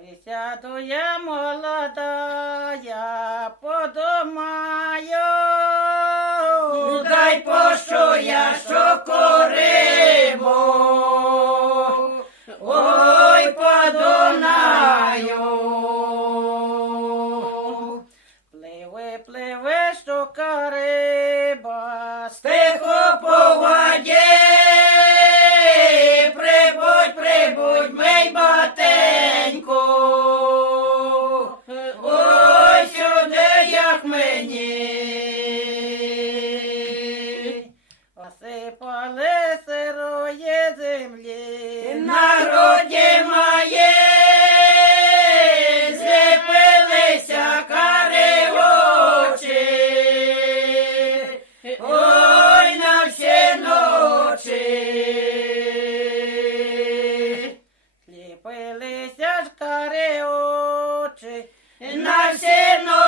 Сяду я молодая, подумаю, Дай пощо я шокорибу, ой, по Дунаю. пливе щука риба, Тихо по воді, прибудь, мий батеньку, ой, сюди, як мені. осипали сирої землі, Народі мої, зліпилися карі очі, ой, на всі ночі. сліпилися ж карі очі, На всі ночі.